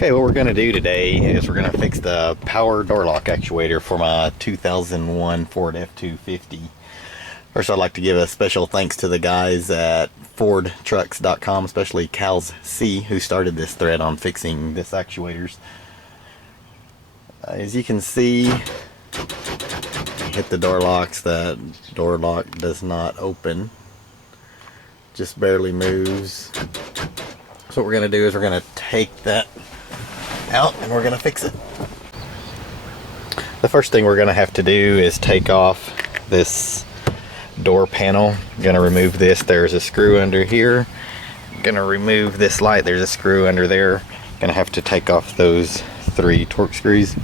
Okay, what we're going to do today is we're going to fix the power door lock actuator for my 2001 Ford F250. First, I'd like to give a special thanks to the guys at FordTrucks.com, especially Cal's C, who started this thread on fixing this actuators. As you can see, hit the door locks, the door lock does not open, just barely moves. So what we're going to do is we're going to take that out and we're going to fix it. The first thing we're going to have to do is take off this door panel. I'm going to remove this. There's a screw under here. I'm going to remove this light. There's a screw under there. I'm going to have to take off those 3 torque screws.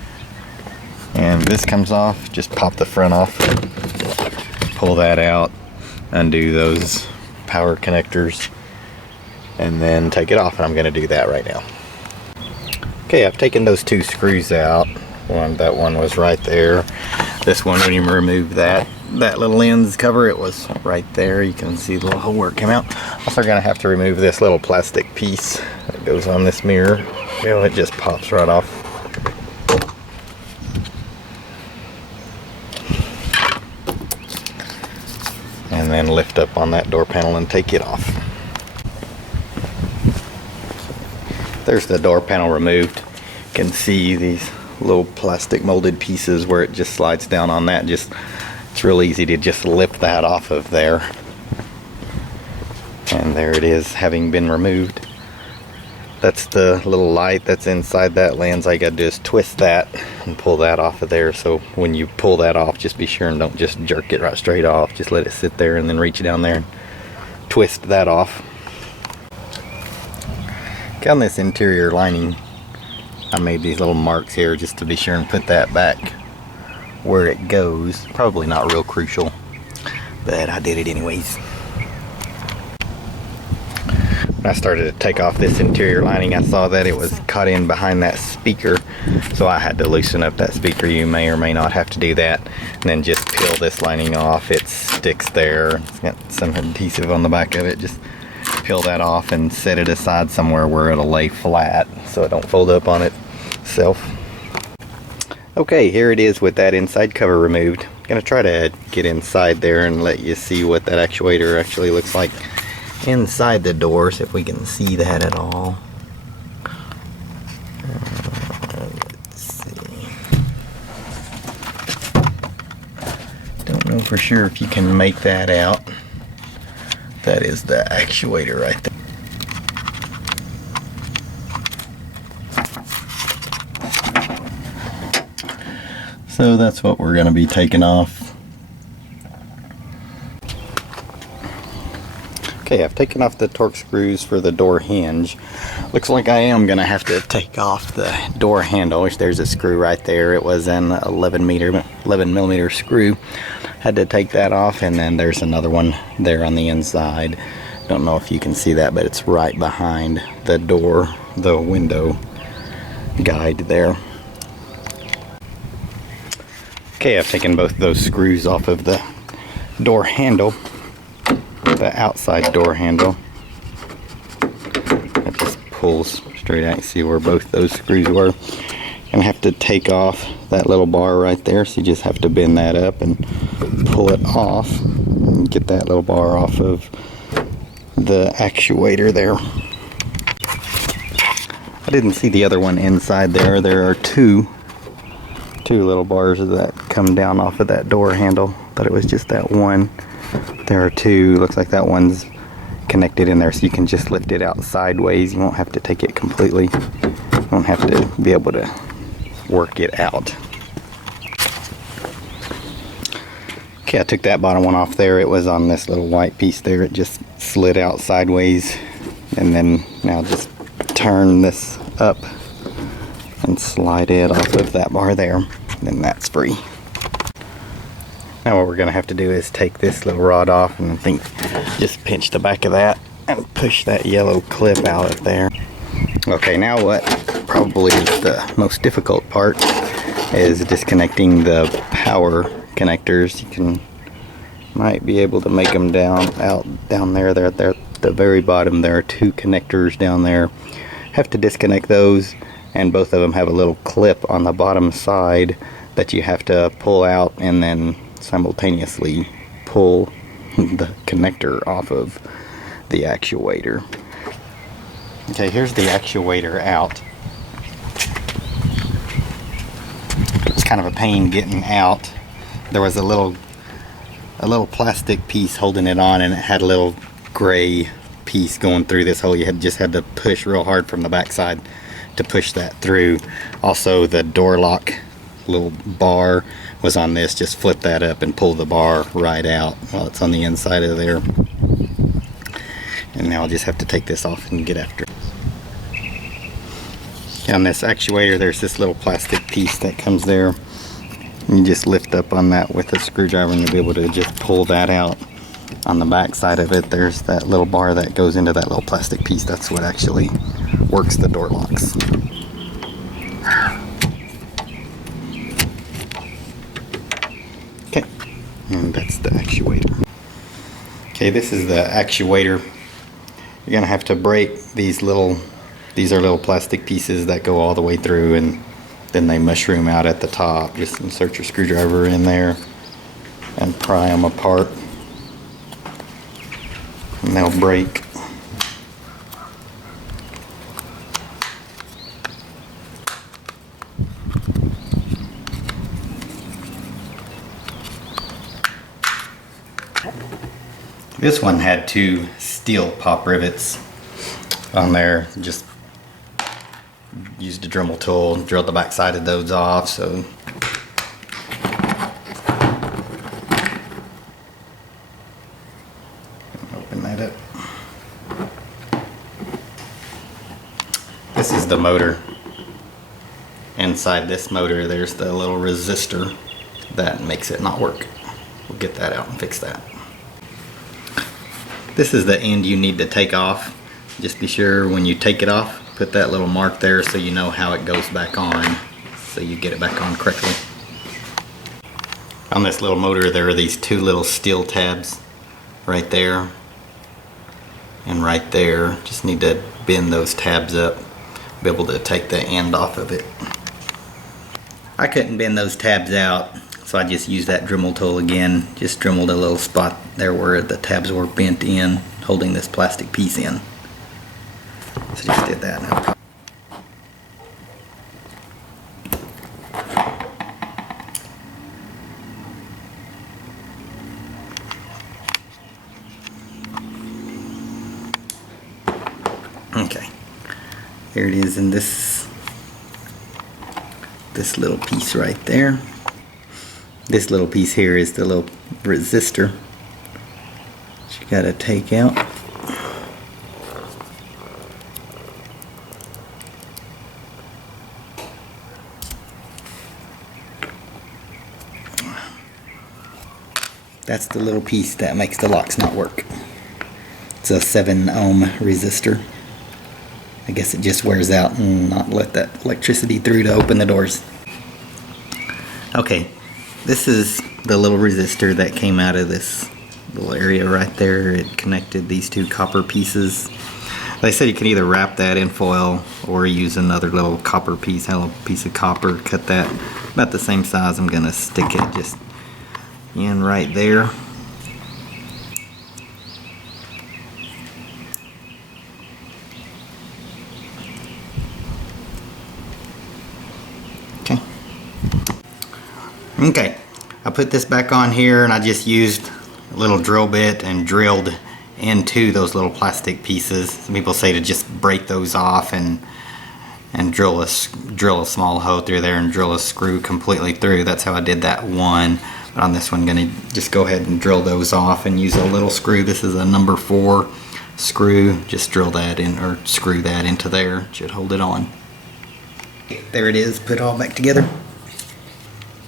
And this comes off. Just pop the front off. Pull that out. Undo those power connectors. And then take it off. And I'm going to do that right now. Okay, I've taken those 2 screws out. That one was right there. This one, when you remove that little lens cover, it was right there. You can see the little hole where it came out. Also gonna have to remove this little plastic piece that goes on this mirror. You know, it just pops right off. And then lift up on that door panel and take it off. There's the door panel removed. You can see these little plastic molded pieces where it just slides down on that. It's real easy to just lift that off of there. And there it is, having been removed. That's the little light that's inside that lens. I got to just twist that and pull that off of there. So when you pull that off, just be sure and don't just jerk it right straight off. Just let it sit there and then reach down there and twist that off. On this interior lining, I made these little marks here just to be sure and put that back where it goes. Probably not real crucial, but I did it anyways. When I started to take off this interior lining, I saw that it was caught in behind that speaker, so I had to loosen up that speaker. You may or may not have to do that, and then just peel this lining off. It sticks there. It's got some adhesive on the back of it. Just peel that off and set it aside somewhere where it'll lay flat so it don't fold up on itself. Okay, here it is with that inside cover removed. I'm gonna try to get inside there and let you see what that actuator actually looks like inside the doors, if we can see that at all. Let's see. Don't know for sure if you can make that out. That is the actuator right there. So that's what we're going to be taking off. Okay, I've taken off the torque screws for the door hinge. Looks like I am going to have to take off the door handle, which there's a screw right there. It was an 11 millimeter screw. Had to take that off, and then there's another one there on the inside. Don't know if you can see that, but it's right behind the door, the window guide there. Okay, I've taken both those screws off of the door handle, the outside door handle. It just pulls straight out. You see where both those screws were. Gonna have to take off that little bar right there, so you just have to bend that up and pull it off and get that little bar off of the actuator there. I didn't see the other one inside there. There are two little bars that come down off of that door handle. Thought it was just that one. There are 2. Looks like that one's connected in there, so you can just lift it out sideways. You won't have to take it completely. You won't have to be able to work it out. Okay, I took that bottom one off there. It was on this little white piece there. It just slid out sideways. And then now just turn this up and slide it off of that bar there. Then that's free. Now what we're going to have to do is take this little rod off, and I think just pinch the back of that and push that yellow clip out of there. Okay, now what probably is the most difficult part is disconnecting the power connectors. You might be able to make them down there. They're at the very bottom. There are 2 connectors down there. Have to disconnect those and both of them have a little clip on the bottom side that you have to pull out and then simultaneously pull the connector off of the actuator. Okay, here's the actuator out. It's kind of a pain getting out. There was a little plastic piece holding it on, and it had a little gray piece going through this hole. You just had to push real hard from the backside to push that through. Also, the door lock little bar was on this. Just flip that up and pull the bar right out while it's on the inside of there. And now I'll just have to take this off and get after it. On this actuator, there's this little plastic piece that comes there. You just lift up on that with a screwdriver and you'll be able to just pull that out. On the back side of it, there's that little bar that goes into that little plastic piece. That's what actually works the door locks. Okay, and that's the actuator. Okay, this is the actuator. You're gonna have to break these are little plastic pieces that go all the way through, and then they mushroom out at the top. Just insert your screwdriver in there and pry them apart, and they'll break. This one had 2 steel pop rivets on there. Just used a Dremel tool, drilled the back side of those off. So open that up. This is the motor. Inside this motor, there's the little resistor that makes it not work. We'll get that out and fix that. This is the end you need to take off. Just be sure when you take it off, put that little mark there so you know how it goes back on, so you get it back on correctly. On this little motor, there are these 2 little steel tabs right there and right there. Just need to bend those tabs up, be able to take the end off of it. I couldn't bend those tabs out, so I just used that Dremel tool again. Just dremeled a little spot there where the tabs were bent in, holding this plastic piece in. So just did that now. Okay, there it is in this little piece right there. This little piece here is the little resistor that you gotta take out. That's the little piece that makes the locks not work. It's a 7 ohm resistor. I guess it just wears out and not let that electricity through to open the doors. Okay, this is the little resistor that came out of this little area right there. It connected these 2 copper pieces. They said you can either wrap that in foil or use another little copper piece, a little piece of copper, cut that about the same size. I'm gonna stick it just in right there. Okay, I put this back on here and I just used a little drill bit and drilled into those little plastic pieces. Some people say to just break those off and drill a small hole through there and drill a screw completely through. That's how I did that one. But on this one, I'm gonna just go ahead and drill those off and use a little screw. This is a number 4 screw. Just drill that in, or screw that into there. It should hold it on. There it is, put it all back together.